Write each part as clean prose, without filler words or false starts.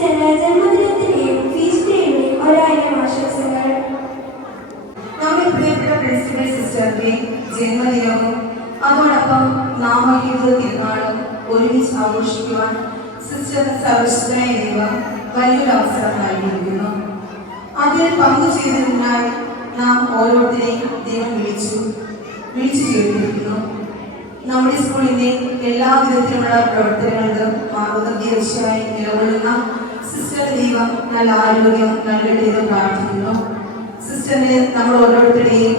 സിസ്റ്ററിന് ജന്മദിനത്തിന്റെയും feast ഡേയുടെയും 1000 ആശംസകൾ. നമ്മുടെ പ്രിയപ്പെട്ട പ്രിൻസിപ്പൽ സിസ്റ്ററിന്റെ ജന്മദിനവും അതോടൊപ്പം നാമകീർത്ത തിരുനാളും ഒരുമിച്ച് ആഘോഷിക്കുവാൻ സിസ്റ്റർ സർവശക്തനായ ദൈവം വലിയൊരു അവസരം നൽകിയിരിക്കുന്നു. അതിൽ പങ്കുചേരുന്നതിനായി നാം ഓരോരുത്തരെയും ദൈവം വിളിച്ചു ചേർത്തിരിക്കുന്നു. നമ്മുടെ സ്കൂളിന്റെ എല്ലാ വിധത്തിലുള്ള പ്രവർത്തനങ്ങൾക്കും മാർഗനിർദ്ദേശമായി നിലകൊള്ളുന്ന സിസ്റ്റർ ദൈവം നല്ല ആരോഗ്യം നൽകട്ടെ എന്ന് പ്രാർത്ഥിക്കുന്നു. സിസ്റ്ററിന് നമ്മൾ ഓരോരുത്തരുടെയും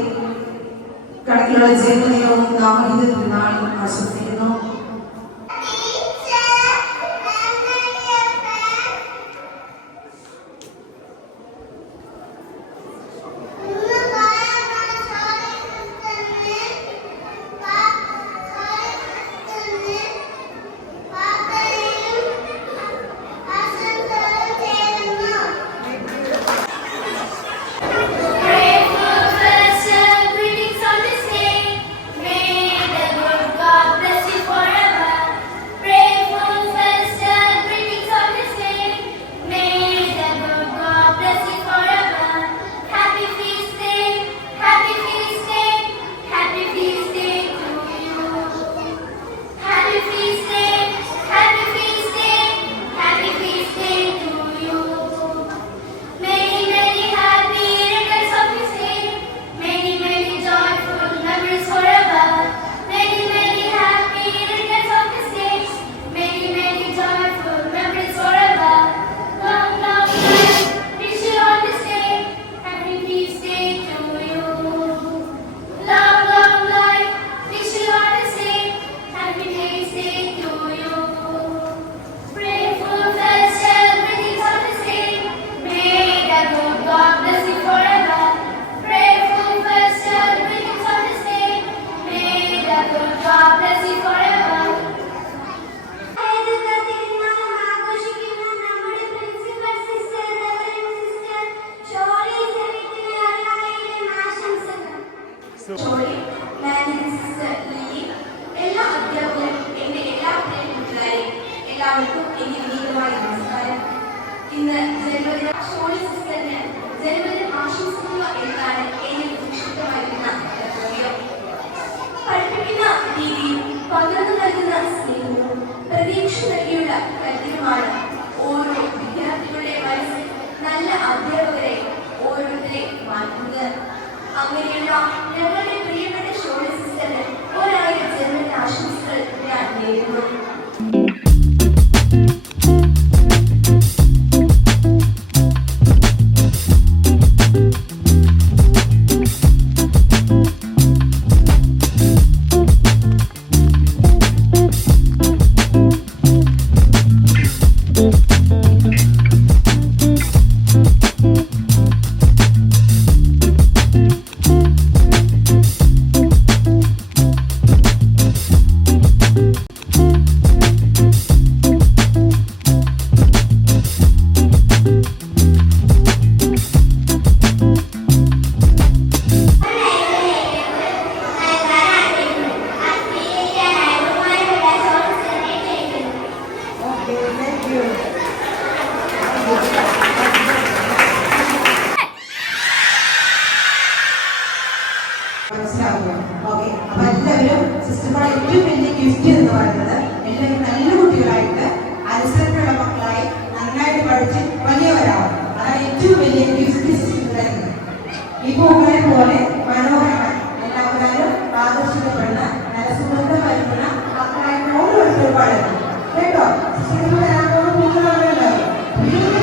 കണക്കിലുള്ള ജന്മദിനവും നാമകീർത്ത തിരുനാളും ആശംസിക്കുന്നു. എല്ലാ അധ്യാപകരും എന്റെ എല്ലാ പ്രിയപ്പെട്ടവരെയും എല്ലാവർക്കും എന്റെ വിനീതമായ നമസ്കാരം. ഇന്ന് ജന്മദിന ഷോളി സിസ്റ്ററിന് ജന്മദിനം ആശംസിക്കുക എന്നാണ് എന്റെ വിക്ഷിപ്തമായിരുന്ന കർത്തവ്യം. പഠിപ്പിക്കുന്ന രീതിയും പകർന്നു നൽകുന്ന സ്നേഹവും പ്രതീക്ഷ നൽകിയുള്ള കരുതലുമാണ് ഓരോ വിദ്യാർത്ഥികളുടെ മനസ്സിൽ നല്ല അധ്യാപകരെ ഓരോരുത്തരെ മാറ്റുന്നത്. അങ്ങനെയുള്ള ഞങ്ങളുടെ പ്രിയപ്പെട്ട ഷോളി സിസ്റ്ററിന് 1000 ജന്മദിന ആശംസകൾ ഞാൻ നേരുന്നു. മനസ്സിലാക്കുക. ഓക്കെ, അപ്പൊ എല്ലാവരും സിസ്റ്ററുടെ ഏറ്റവും വലിയ ഗിഫ്റ്റ് എന്ന് പറയുന്നത് എല്ലാവരും നല്ല കുട്ടികളായിട്ട് അനുസരണയുള്ള മക്കളായി നന്നായിട്ട് പഠിച്ച് വലിയവരാവും. അതാണ് ഏറ്റവും വലിയ ഗിഫ്റ്റ് സിസ്റ്റർ തരുന്നത്. ഈ പൂക്കളെ പോലെ മനോഹരമായി എല്ലാവരും ആകർഷിക്കപ്പെടുന്ന നല്ല സുഗന്ധം വരുന്ന മക്കളായിട്ട് ഓരോരുത്തരും പാടുന്നു കേട്ടോ. സിസ്റ്റർ വരാൻ പോകുന്ന പൂക്കളാണല്ലോ പൂക്കള്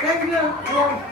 Thank you.